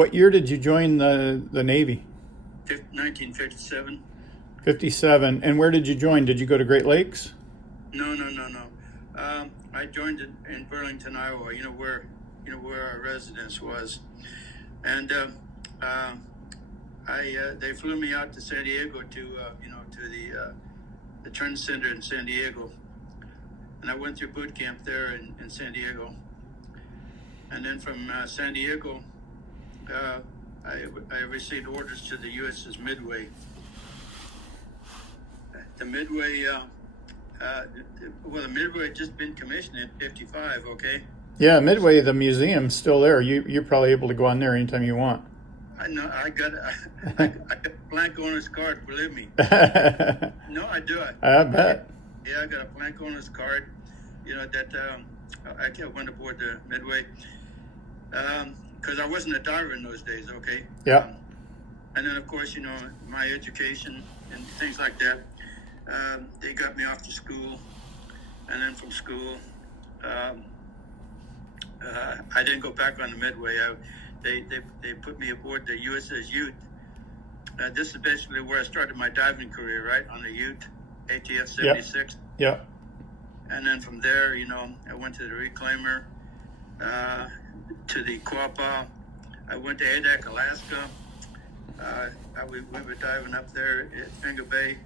What year did you join the Navy? 1957. 57. And where did you join? Did you go to Great Lakes? No. I joined in Burlington, Iowa. Where our residence was, and they flew me out to San Diego to the Trend Center in San Diego, and I went through boot camp there in San Diego, and then from San Diego, I received orders to the USS Midway. The Midway. The Midway had just been commissioned in '55. Okay. Yeah, Midway, the museum's still there. You're probably able to go on there anytime you want. I know. I got a blank owner's card. Believe me. No, I do. I bet. Yeah, I got a blank owner's card. That I went aboard the Midway because I wasn't a diver in those days. Okay. Yeah. And then, of course, my education and things like that. They got me off to school, and then from school, I didn't go back on the Midway. They put me aboard the USS Ute. This is basically where I started my diving career, right, on the Ute, ATF 76. Yeah. And then from there, I went to the Reclaimer, to the Quapaw. I went to Adak, Alaska. We were diving up there at Finger Bay.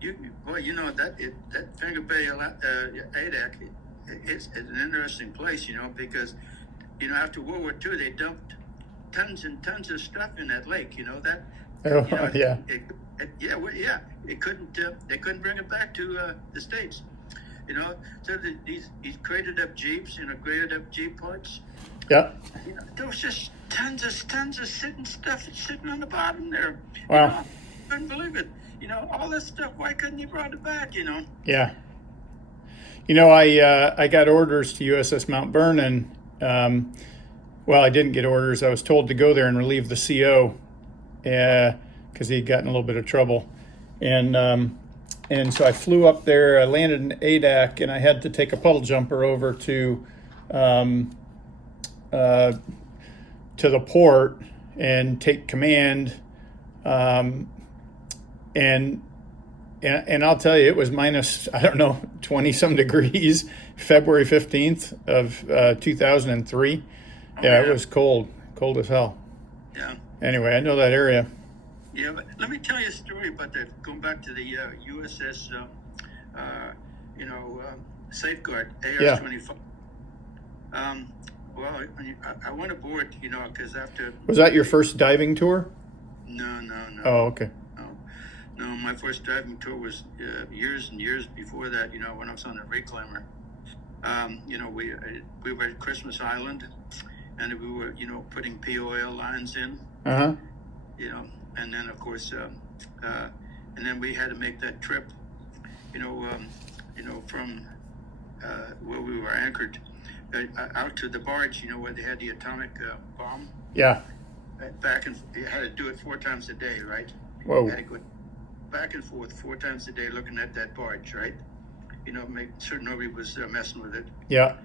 That Finger Bay Adak, it's an interesting place, because, after World War II, they dumped tons and tons of stuff in that lake, that. Yeah. They couldn't bring it back to the States, So these crated up Jeeps, graded up Jeep parts. Yeah. There was just tons of stuff sitting on the bottom there. Wow. Couldn't believe it. All this stuff, why couldn't you brought it back, Yeah. I got orders to USS Mount Vernon. Well, I didn't get orders. I was told to go there and relieve the CO because he'd gotten a little bit of trouble. And so I flew up there. I landed in Adak, and I had to take a puddle jumper over to the port and take command. And I'll tell you, it was minus, 20 some degrees, February 15th of 2003. Yeah, it was cold as hell. Yeah. Anyway, I know that area. Yeah, but let me tell you a story about that. Going back to the USS, Safeguard, AR-25. Yeah. Well, I went aboard, because after... Was that your first diving tour? No. Oh, okay. No, my first diving tour was years and years before that, when I was on the Reclaimer. We were at Christmas Island, and we were, putting POL lines in. Uh-huh. And then, of course, and then we had to make that trip, from where we were anchored out to the barge, where they had the atomic bomb. Yeah. You had to do it 4 times a day, right? Whoa. You had to go back and forth 4 times a day looking at that barge, right? Make sure nobody was messing with it. Yeah.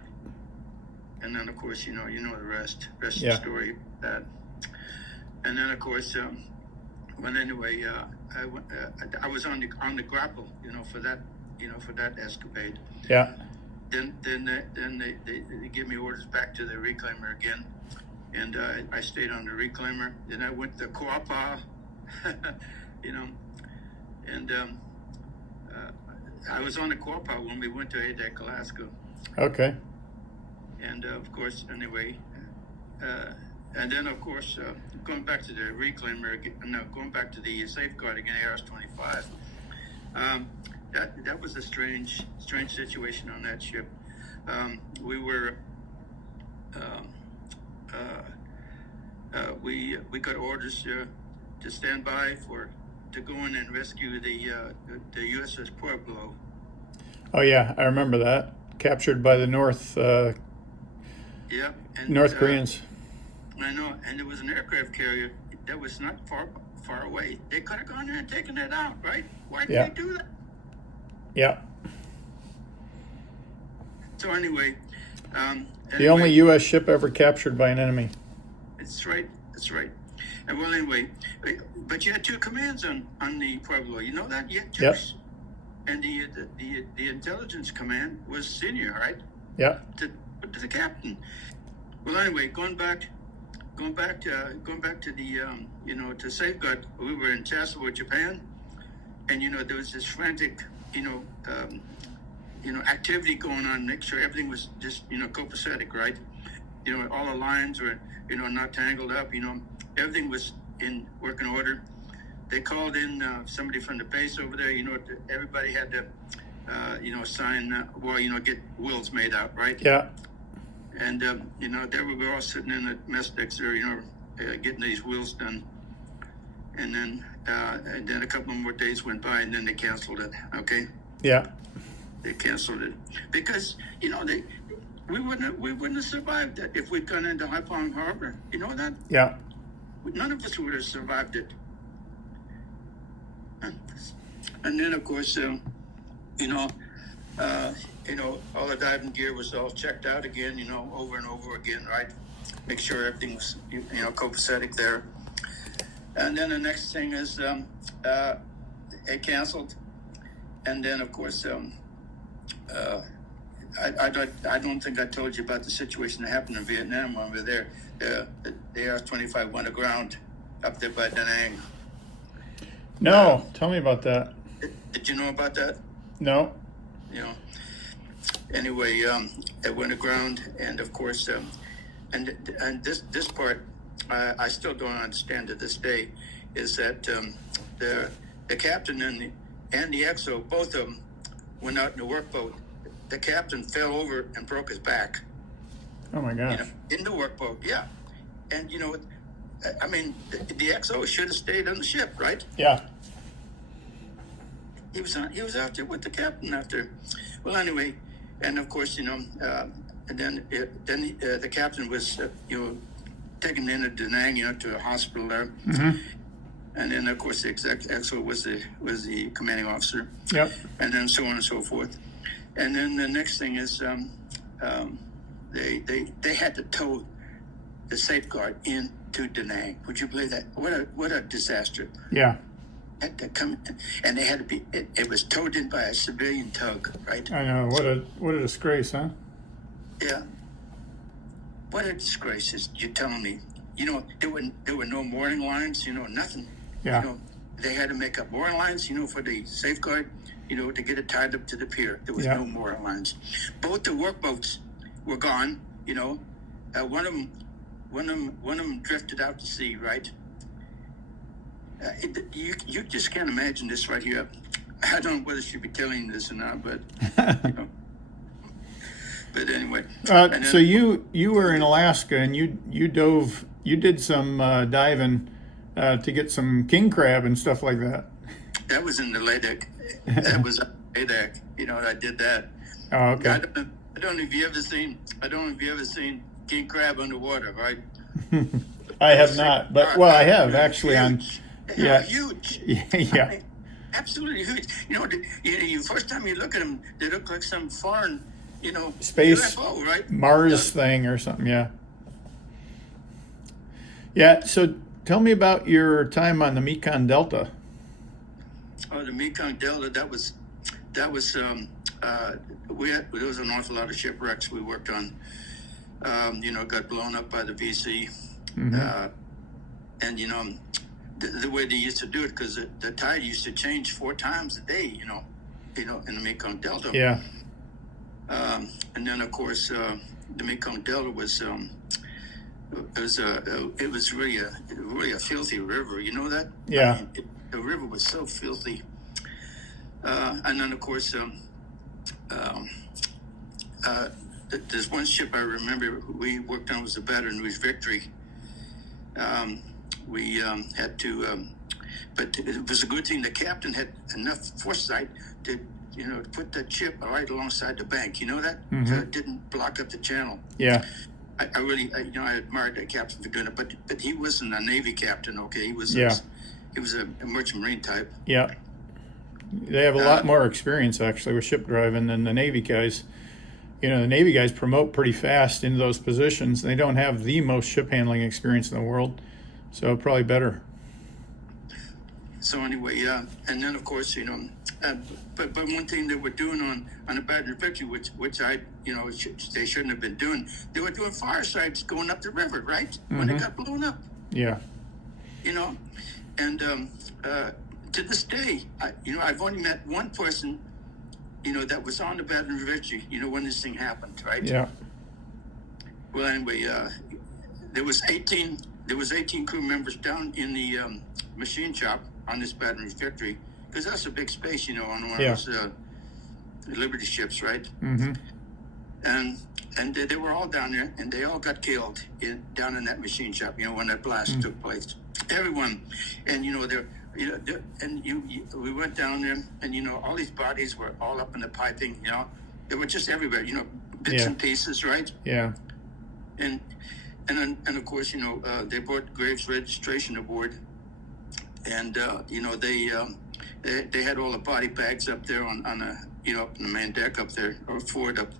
And then, of course, the rest of the story. That. And then, of course, I was on the grapple, for that escapade. Yeah. Then they give me orders back to the Reclaimer again, and I stayed on the Reclaimer. Then I went to Quapaw, and I was on the Quapaw when we went to Adak, Alaska. Okay. And of course, anyway, and then of course, going back to the Reclaimer again, going back to the Safeguard again, AR-25. That was a strange situation on that ship. We were we got orders to stand by to go in and rescue the USS Pueblo. Oh yeah, I remember that. Captured by the North Koreans. I know, and there was an aircraft carrier that was not far away. They could have gone there and taken it out, right? Why did they do that? Yeah. So anyway, the only U.S. ship ever captured by an enemy. It's right. That's right. And well, anyway, but you had two commands on the Pueblo. You know that? You had two. Yep. And the intelligence command was senior, right? Yeah. To the captain. Well, anyway, going back to the to Safeguard. We were in Sasebo, Japan, and there was this frantic activity going on. Make sure everything was just copacetic, right? All the lines were not tangled up. Everything was in working order. They called in somebody from the base over there. Everybody had to sign get wills made out, right? Yeah. And there we were all sitting in the mess decks there, getting these wills done. And then a couple more days went by, and then they canceled it. Okay. Yeah. They canceled it because we wouldn't have survived that if we'd gone into Haiphong Harbor. You know that? Yeah. None of us would have survived it. And then, of course, all the diving gear was all checked out again, over and over again, right? Make sure everything was, copacetic there. And then the next thing is it canceled. And then, of course, I don't think I told you about the situation that happened in Vietnam when we were there. The AR-25 went aground up there by Da Nang. No, tell me about that. Did you know about that? No. Anyway, it went aground, and of course, and this part I still don't understand to this day, is that the captain and the XO, both of them went out in the workboat. The captain fell over and broke his back. Oh my gosh. In the workboat, yeah. And the XO should have stayed on the ship, right? Yeah. He was out there with the captain out there. Well, anyway, and of course, and then the captain was taken into Da Nang, to a hospital there. Mm-hmm. And then of course the XO was the commanding officer. Yep. And then so on and so forth. And then the next thing is they had to tow the Safeguard into Da Nang. Would you believe that? What a disaster. Yeah. Had to come, and they had to be. It was towed in by a civilian tug, right? I know. What a disgrace, huh? Yeah. What a disgrace! Is you're telling me? There were no mooring lines. Nothing. Yeah. They had to make up mooring lines. For the Safeguard. To get it tied up to the pier. There was no mooring lines. Both the workboats were gone. One of them drifted out to sea, right? You just can't imagine this right here. I don't know whether I should be telling you this or not, but but anyway. So you were in Alaska and you did some diving to get some king crab and stuff like that. That was in the Ladek. That was Ladek. I did that. Oh, okay. I don't know if you ever seen king crab underwater, right? I have not, but I have actually huge. Huge. Yeah. Absolutely huge. You first time you look at them, they look like some foreign, space UFO, right? Mars thing or something. Yeah. Yeah. So tell me about your time on the Mekong Delta. Oh, the Mekong Delta. There was an awful lot of shipwrecks we worked on. Got blown up by the VC. Mm-hmm. And the way they used to do it, because the tide used to change 4 times a day, in the Mekong Delta. Yeah. And then of course the Mekong Delta was it was really a filthy river. You know that? Yeah. The river was so filthy. And then of course there's one ship I remember we worked on was the Baton Rouge Victory. We had to, but it was a good thing the captain had enough foresight to, put that ship right alongside the bank. You know that? Mm-hmm. So it didn't block up the channel. Yeah. I really, I admired that captain for doing it, but he wasn't a Navy captain. Okay, he was. Yeah. He was a merchant marine type. Yeah. They have a lot more experience actually with ship driving than the Navy guys. The Navy guys promote pretty fast into those positions. They don't have the most ship handling experience in the world. So probably better. So anyway, yeah, and then of course, but one thing they were doing on the Baton Rouge, which I, they shouldn't have been doing. They were doing firesides going up the river, right? When it got blown up. Yeah. And to this day, I've only met one person, that was on the Baton Rouge, when this thing happened, right? Yeah. Well, anyway, there was 18 crew members down in the machine shop on this Baton Rouge Victory, because that's a big space, on one of those Liberty ships, right? Mm-hmm. And they were all down there, and they all got killed down in that machine shop, when that blast took place. Everyone, and we went down there, and all these bodies were all up in the piping, they were just everywhere, bits and pieces, right? Yeah. And of course, they brought Graves registration aboard, and they had all the body bags up there on the up in the main deck up there, or forward up,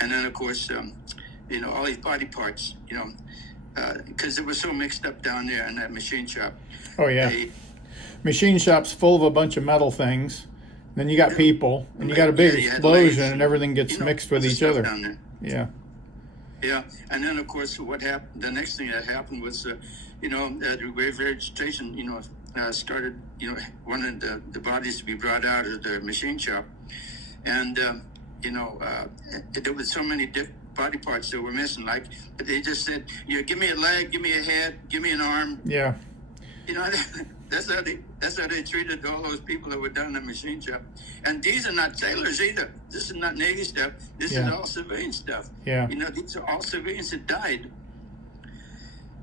and then of course all these body parts, because they were so mixed up down there in that machine shop. Oh yeah. Machine shop's full of a bunch of metal things. Then you got people, and you got a big explosion, and everything gets mixed with each other. Down there. Yeah. Yeah, and then of course what happened? The next thing that happened was, the grave registration, started, wanted the bodies to be brought out of the machine shop, and there was so many body parts that were missing. Like they just said, give me a leg, give me a head, give me an arm. Yeah. That's how they treated all those people that were down in the machine shop. And these are not sailors either. This is not Navy stuff. This is all civilian stuff. Yeah. These are all civilians that died.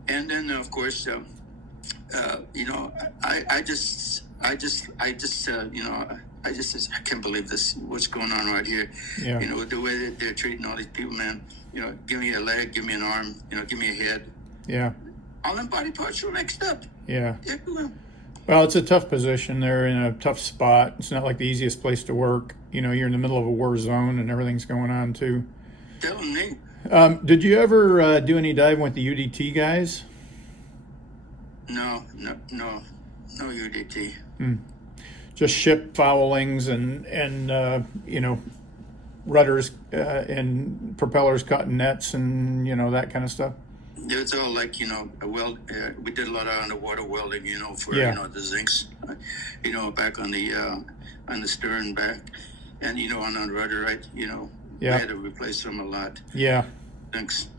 And then of course, I can't believe this. What's going on right here? Yeah. The way that they're treating all these people, man. Give me a leg, give me an arm. Give me a head. Yeah. All them body parts were mixed up. Yeah. Well, it's a tough position. They're in a tough spot. It's not like the easiest place to work. You're in the middle of a war zone, and everything's going on too. Telling me. Did you ever do any diving with the UDT guys? No UDT. Just ship foulings and rudders and propellers cutting nets and that kind of stuff. It's all like we did a lot of underwater welding, for the zincs, back on the stern back, and on the rudder, right? We had to replace them a lot. Yeah. Zincs.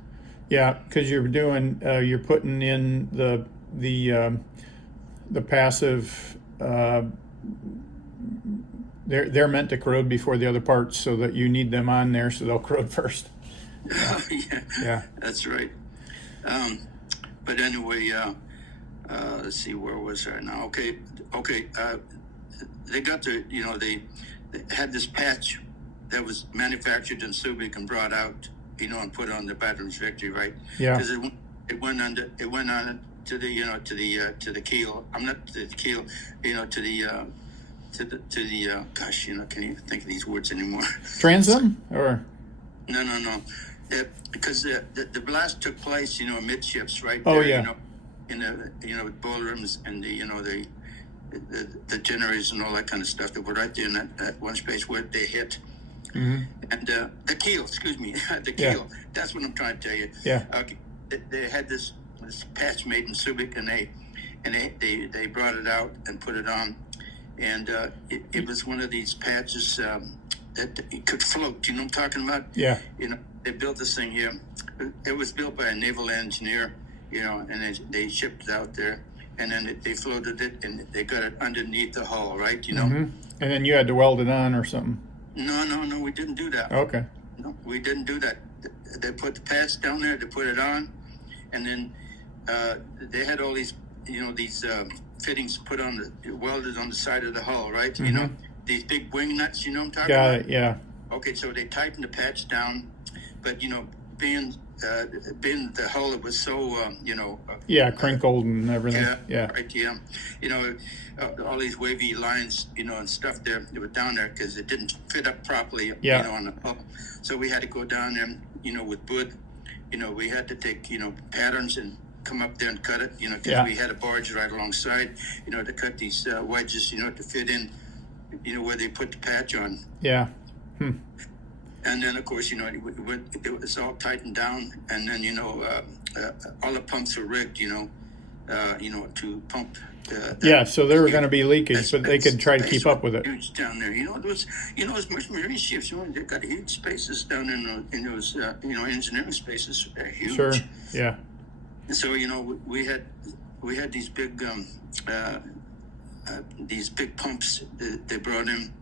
Yeah, because you're doing you're putting in the passive. They're meant to corrode before the other parts, so that you need them on there, so they'll corrode first. Yeah. That's right. But anyway, let's see, where was I now? Okay. They got they had this patch that was manufactured in Subic and brought out, and put on the Baton Rouge Victory, right? Yeah. Because it went on to the to the keel. I'm not to the keel, to the gosh, can you think of these words anymore? Transom or? No. Because the blast took place, midships, right? Oh, there, yeah. In the with boiler rooms and the generators and all that kind of stuff that were right there in that one space where they hit. Mm-hmm. And the keel, excuse me, the keel. Yeah. That's what I'm trying to tell you. Yeah. They had this patch made in Subic, and they brought it out and put it on, and it was one of these patches that it could float. You know what I'm talking about? Yeah. They built this thing here. It was built by a naval engineer, and they shipped it out there, and then they floated it, and they got it underneath the hull, right? Mm-hmm. And then you had to weld it on or something. No, we didn't do that. Okay. No, we didn't do that. They put the patch down there, they put it on, and then they had all these, these fittings put on welded on the side of the hull, right? Mm-hmm. These big wing nuts, what I'm talking Got about? it, yeah. Okay, so they tightened the patch down, but being the hull, it was so crinkled and everything. Yeah. Right. Yeah. All these wavy lines, and stuff there. They were down there because it didn't fit up properly. Yeah. On the hull. So we had to go down there, with wood. We had to take patterns and come up there and cut it, because Yeah. we had a barge right alongside, to cut these wedges, to fit in, where they put the patch on. Yeah. And then, of course, it was all tightened down, and then, all the pumps were rigged, to pump. Yeah, so there were going to be leakage, but they could try to keep up with it. Huge down there, as much marine ships, they got huge spaces down in those, engineering spaces. They're huge. Sure. Yeah. And so, we had these big pumps that they brought in,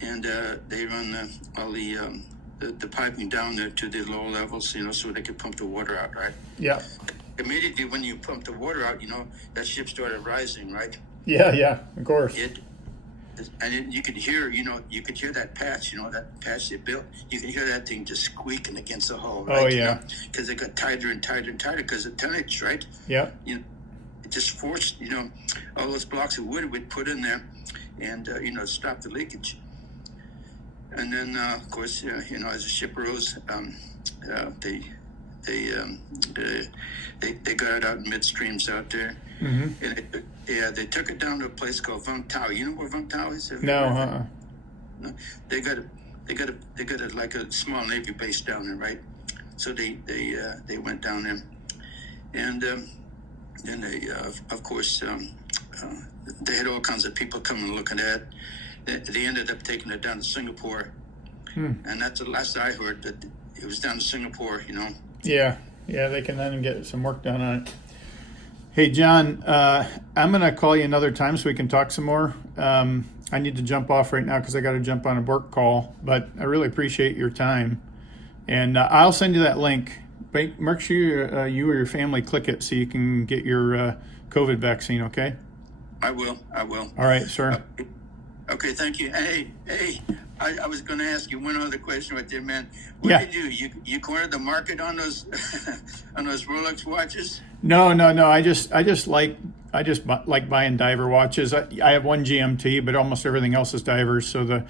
and they run all the piping down there to the low levels, so they could pump the water out, right? Yeah. Immediately when you pump the water out, that ship started rising, right? Yeah. Of course. You could hear, that patch, that patch they built. You could hear that thing just squeaking against the hull, right? Oh yeah. Because it got tighter and tighter and tighter because of tonnage, right? Yeah. It just forced, all those blocks of wood we'd put in there, and stop the leakage. And then, of course, as the ship rose, they got it out in midstreams out there. Mm-hmm. And they took it down to a place called Vung Tau. You know where Vung Tau is? No. No? They got a like a small Navy base down there, right? So they went down there, and then they of course they had all kinds of people coming and looking at it. They ended up taking it down to Singapore, and that's the last I heard, that it was down to Singapore. Yeah, they can then get some work done on it. Hey, John, I'm going to call you another time so we can talk some more. I need to jump off right now because I got to jump on a work call, but I really appreciate your time. And I'll send you that link. Make sure you or your family click it so you can get your COVID vaccine, okay? I will. All right, sir. Okay, thank you. Hey, I was going to ask you one other question right there, man. What did you do? You cornered the market on those on those Rolex watches? No. I just like buying diver watches. I have one GMT, but almost everything else is divers. So the